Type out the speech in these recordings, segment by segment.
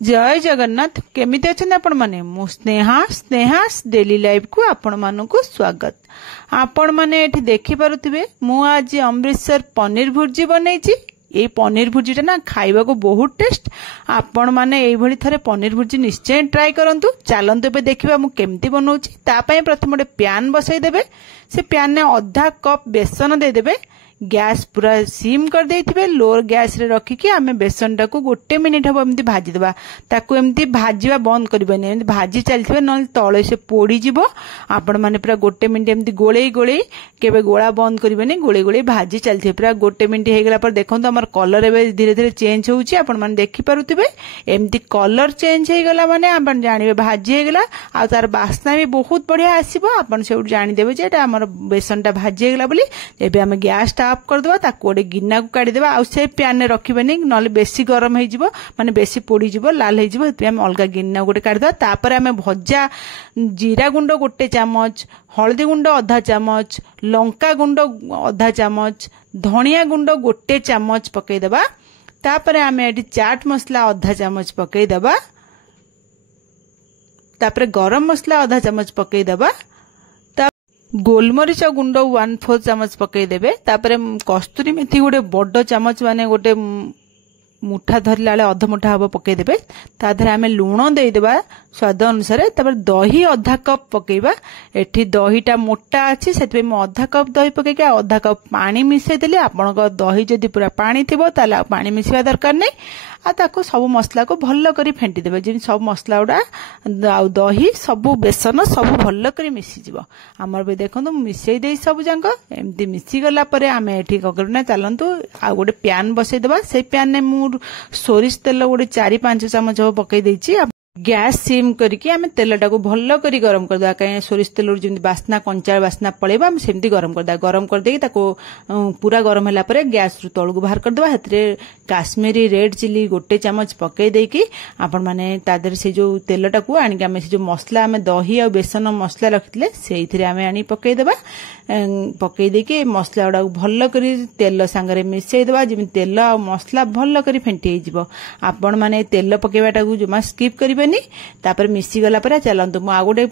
जय जगन्नाथ केमिति अछन आपण माने मु स्नेहास डेली लाइफ को आपण मानकु स्वागत। आपण माने एठी देखि पारुथिबे मु आज अमृतसर पनीर भुर्जी बनैछि। ये पनीर भुर्जीटा ना खाइबा को बहुत टेस्ट। आपण माने एई भली थरे पनीर भुर्जी निश्चय ट्राई करंतु। चालंतु एबे देखिबा मु केमिति बनौछि। ता पय प्रथम गोटे प्यान बसै देबे। से प्यान ने आधा कप बेसन दे देबे। गैस पूरा सिम कर देथिबे। लोअर गैस रे रखी कि आमे बेसन टाको गोटे मिनिट हम एमती भाजी देबा। ताको एमती भाजीबा बंद करबेनी। एमती भाजी चलथिबे न तळे से पोड़ी जिवो। आपण माने पूरा गोटे मिनिट एमती गोळेई गोळेई केबे गोळा बंद करबेनी। गोळेई गोळेई भाजी चलथिबे। पूरा गोटे मिनिट हे गेला पर देखंतु हमर कलर एबे धीरे धीरे चेंज होउची। आपण माने देखि पारुथिबे एमती कलर चेंज हे गेला माने आपण जानिबे भाजी हे गेला। आ तार बास्ना भी बहुत बढ़िया आसीबो। आपण सेउ जानि देबे जे एटा हमर बेसनटा भाजी हे गेला बोली। एबे हम गैस टा ऑफ कर देबा। ताको गोटे गिन्ना को काढी देबा। आ से प्यान ने रखिबेनी नले बेसी गरम हे जिवो माने बेसी पोड़ी जिवो लाल हे जिवो। हेतु हम अलगा गिन्ना गोटे काढी देबा। तापर हम भज्जा जीरा गुंड गोटे चामच, हळदी गुंड आधा चामच, लंका गुंड आधा चामच, धनिया गुंड गोटे चामच पकई देबा। तापर हम एटी चाट मसला आधा चामच पकई देबा। तापर गरम मसला आधा चामच पकई देबा। गोलमरीच गुंड 1/4 चामच पकई देबे। तापर कस्तूरी मेथी गोटे बड़ चामच माने गोटे मुठा धरला बेले अध मुठा हब पकई देबे। ता धरे आमे लूण दे देबा स्वाद अनुसार। तापर दही आधा कप पकेबा। एठी दहीटा मोटा अछि सेतबे म आधा कप दही पकेके आधा कप पानी मिसै देले। आपन को दही जदी पूरा पानी थिबो ताला पानी मिसवा दरकार नै। आ ताको सब मसला को भल्ल करी फेंटी देबे। जे सब मसला उडा आ दही सब बेसन सब भल्ल करी मिसी जिवो। हमर बे देखंतु मिसै देई सब जांक एमती मिसी गला परे आमे एठी ककरना चालंतु आ गोटे प्यान बसै देबा। से प्यान ने मु सोरिष तेल गोटे 4-5 चामच पकई देछि। गैस सिम करके आमे तेलटा को भल्ल करी गरम कर दा। कहीं सोरिष तेल जेमती बास्ना कंचा बास्ना पळेबा हम सेमती गरम कर दा। गरम कर देकी ताको पूरा गरम होला परे गैस रु तळु को बाहर कर देबा। हेतरे काश्मीरी रेड चिली गोटे चामच पकई देकी आपण माने तादर से जो तेलटा को आनी आमे से जो मसला आमे दही आ बेसन मसला रखितले सेइथिरे आमे आनी पकई देबा। पकई देकी मसला उडा भल्ल करी तेल संगरे मिसै देबा। जेमती तेल आ मसला भल्ल करी फेंटी जिवो। आपण माने तेल पकेबाटा को जमा स्किप करिबेनी। तापर मिसी गला पर चलंतु मु आ गोटे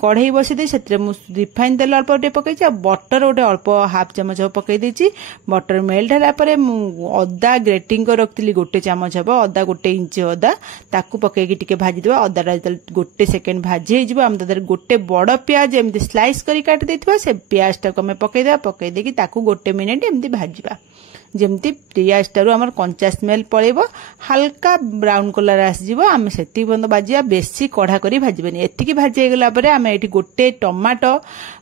कढ़ई बसी दे सेत्रे मु रिफाइन तेल अल्प गोटे पकईछि। बटर गोटे अल्प हाफ चामच पकई देछि। बटर मेल्ट होला पर मु अदा ग्रेटिंग कर रखतिली गोटे चामच हबो। अदा गोटे इंच अदा ताकू पकईकी टिके भाजी देबा। अदाटा जल गोटे सेकेंड भाजी हे जिवो हम तदर गोटे बड़ प्याज एमती स्लाइस करी काट देथिबा। से प्याज टाको हम पकई देबा। पकई देकी ताकू गोटे मिनिट एमती भाजीबा। जेमती प्याज टारू हमर कंचा स्मेल पळेबो हल्का ब्राउन कलर आसीजिवो। आमे सेति बंद भाजिया बेसी कढ़ा करी भाजीबेनी। एतिकी भाजी हे गेला परे आमे एठी गोटे टमाटो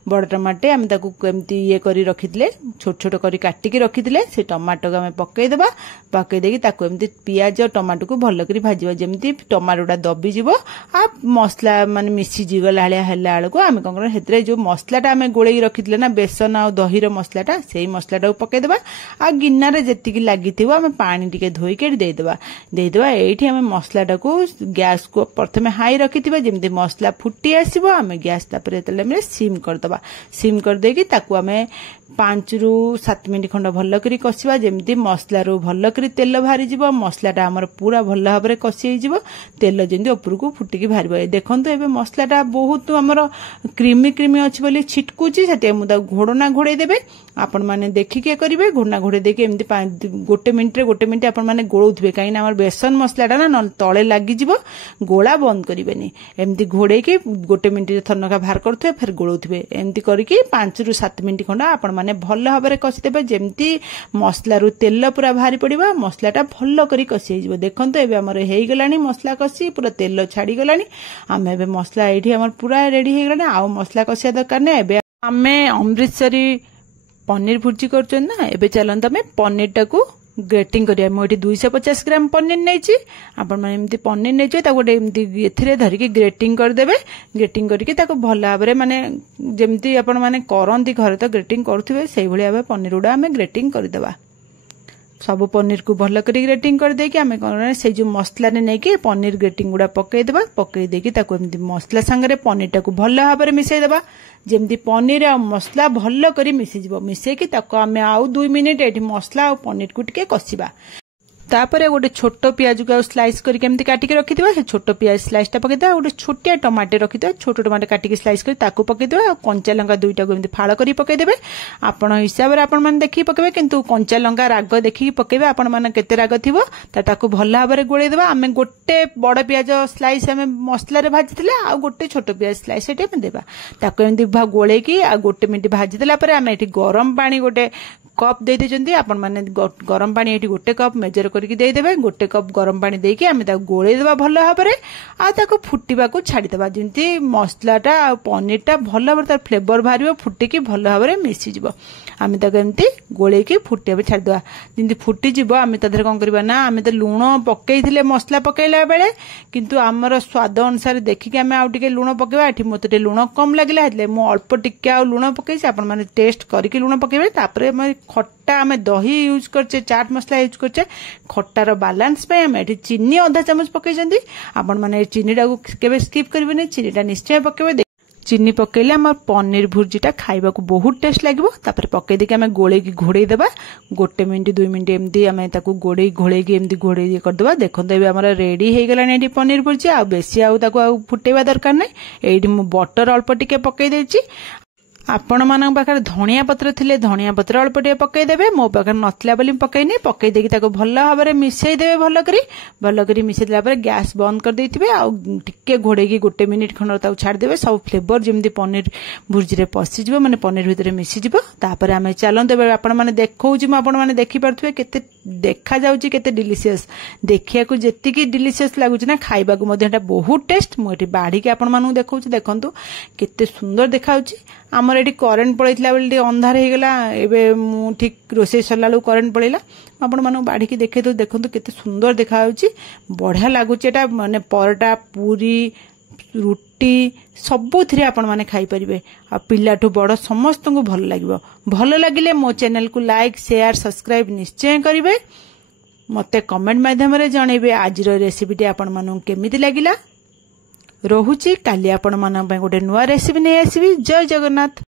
बड़ टमाटे आमे ताकू केमती ये करी रखितले छोट छोट करी काटिकी रखितले से टमाटो को आमे पकई देबा। पकई देकी ताकू एमती प्याज और टमाटो को भल्ल करी भाजीबा। जेमती टमाटोटा दबी जिवो आ मसला माने मिसी जिगला हलिया हल्ला आलको आमे कोन हेतरे जो मसलाटा आमे गोळेई रखितले ना बेसन आ दहीर मसलाटा सेही मसलाटा को पकई देबा। आ गिन्नारे जेतिकी लागिथिबो आमे पानी टिके धोई के दे देबा। एठी आमे मसलाटा को गैस को प्रथमे हाई रखिथिबा। जेमती मसला फुटी आसीबो आमे गैस तापर तेले में सिम कर दबा। सिम कर देकी ताकू आमे 5 ରୁ 7 मिनिट खंड भल्ल करी कसिबा। जेमती मसला रो भल्ल करी तेल भारी जिवो। मसलाटा हमर पूरा भल्ल भाबरे कसी हे जिवो। तेल जेंदी ऊपर को फुटिकी भारिबो। देखंतु एबे मसलाटा बहुत हमर क्रीमी क्रीमी अछि बोली छिटकुची। सेते मुदा घोडना घोडे देबे। आपण माने देखि के करिवे घोडना घोडे देके एमती गोटे मिनिट आपण माने गोळौथिबे। काई ना हमर बेसन मसलाटा ना तळे लागि जिवो। गोळा बंद करिवेनी। एमती घोडे के गोटे मिनिट थनका बाहर करथुवे फिर गोळौथिबे। एमती करिकी 5 ରୁ 7 मिनिट खंड आपण माने भल्ल भाबरे कसी देबे। जेमती मसला रु तेल पूरा भारी पड़िबा। मसलाटा भल्ल करी कसी जिवो। देखंतु एबे हमर हेई गलानी मसला कसी पूरा तेल छाडी गलानी। आमे एबे मसला एठी हमर पूरा रेडी हे गलानी। आ मसला कसिया दरकार नै। एबे आमे अमृतसरी पनीर भुर्जी करछन ना। एबे चलंत आमे पनीरटा को ग्रेटिंग करिया। मो एठी 250 ग्राम पनीर नैछि। आपण माने एमती पनीर नैछि ता गोटे एमती एथिरे धरिके ग्रेटिंग कर देबे। ग्रेटिंग करके ताको भल भाबरे माने जेमती आपण माने करंती घरे तो ग्रेटिंग करथुबे सेही भली भाबे पनीर उडा आमे ग्रेटिंग कर देबा। सब पनीर को भल करी ग्रेटिंग कर देकी आमे कोन से जो मसला ने नेकी पनीर ग्रेटिंग गुडा पकई देबा। पकई देकी ताको एमती मसला संगरे पनीर टाको भल भाबरे मिसै देबा। जेमती पनीर आ मसला भल करी मिसी जिवो। मिसै की ताको आमे आउ 2 मिनिट एठी मसला आ पनीर को टिके कसिबा। तापर गोटे छोट पियाज को स्लाइस करके काटिक रखिथिबा से छोट पियाज स्लाइसटा पकेइदेबा गोटे छोटिया टमाटर रखिथिबा छोट टमाटर काटिक स्लाइस कर ताकू पकेइदेबा आ कंचा लंका दुईटा को एमती फाळ करी पकेइदेबे आपण हिसाब रे आपण माने देखि पकेबे किंतु कंचा लंका राग देखि पकेबे आपण माने केते राग थिबो ताकू भल भाव रे गोळेइ देबा आमे गोटे बड़ पियाज स्लाइस आमे मसला रे भाजिथिले आ गोटे छोट पियाज स्लाइस एटे में देबा ताकू एमती गोळेइ की आ गोटे मिनिट भाजी देला परे आमे एठी गरम पानी गोटे कप दे देचंती आपण माने गरम पानी एठी गोटे कप मेजर करके दे देबे गोटे कप गरम पानी देके आमे ता गोळे देबा भल भाबरे आ ताको फुटिबा को छाडी देबा जिंती मसलाटा आ पनीरटा भल भाबरे तार फ्लेवर भारिबो फुटिकी भल भाबरे मिसी जिवो आमे ताको एमती गोळे की फुटिबा छाडी देबा जिंती फुटी जिवो आमे तादर कोन करबा ना आमे त लूण पकेइथिले मसला पकेइला बेले किंतु हमर स्वाद अनुसार देखिके आमे आउ टिके लूण पकेबा एठी मते लूण कम लागिला हेतले मो अल्प टिके आ लूण पकेइछि आपण माने टेस्ट करके लूण पकेबे तापरे खट्टा आमे दही यूज करचे चाट मसला यूज करचे खट्टार बैलेंस पे आमे एठी चीनी आधा चामच पकेइछंती आपण माने चीनीटा को केबे स्किप करबेनी चीनीटा निश्चय पकेबे चीनी पकेले आम पनीर भुर्जीटा खाइबा को बहुत टेस्ट लागिबो तापर पके देके आमे गोळे की घोड़े देबा गोटे मिनिट 2 मिनिट एमदी आमे ताकू गोळे घोळे की एमदी घोड़े कर देबा देखंत एबे हमर रेडी हे गेलानी एठी पनीर भुर्जी आ बेसी आ ताकू आ फुटेबा दरकार नै एठी मु बटर अल्प टिके पके देछि आपण मानक पाखर धनिया पत्र थिले धनिया पत्र अल्प टिके पके देबे मो पाखर नथला बोली पकेनी पके देकी ताको भल भाबरे मिसई देबे भल करी मिसई देला पर गैस बंद कर देथिबे आ टिके घोड़े की गोटे मिनिट खंड ताको छाड़ देबे सब फ्लेवर जेमदी पनीर भुर्जी रे पसी जिवो माने पनीर भितरे मिसी जिवो तापर आमे चालन देबे आपण माने देखौजी म आपण माने देखि परथुबे केते देखा जाउची केते डिलीशियस देखिया को जेतिकी डिलीशियस लागुची ना खाइबा को मध्यटा बहुत टेस्ट मो एठी बाढी के आपण मानु देखौची देखंतु केते सुंदर देखाउची हमर एठी करेंट पळैतला बेले अंधार हे गेला एबे मु ठीक रोसे सरलालु करेंट पळैला आपण मानु बाढी के देखे तो देखंतु केते सुंदर देखाउची बढ़िया लागुची एटा माने परोटा पूरी रुटी सबुथिरे आपण माने खाई परिबे आ पिल्लाठू बड़ समस्त को भल लागिले मो चैनल को लाइक शेयर सब्सक्राइब निश्चय करिवे मते कमेंट माध्यम रे जणेबे आज रेसिपीटी आपण मानु केमिति लागिला रहुची काली आपण मानन पे गोटे नुआ रेसिपी नै आसीबी जय जगन्नाथ।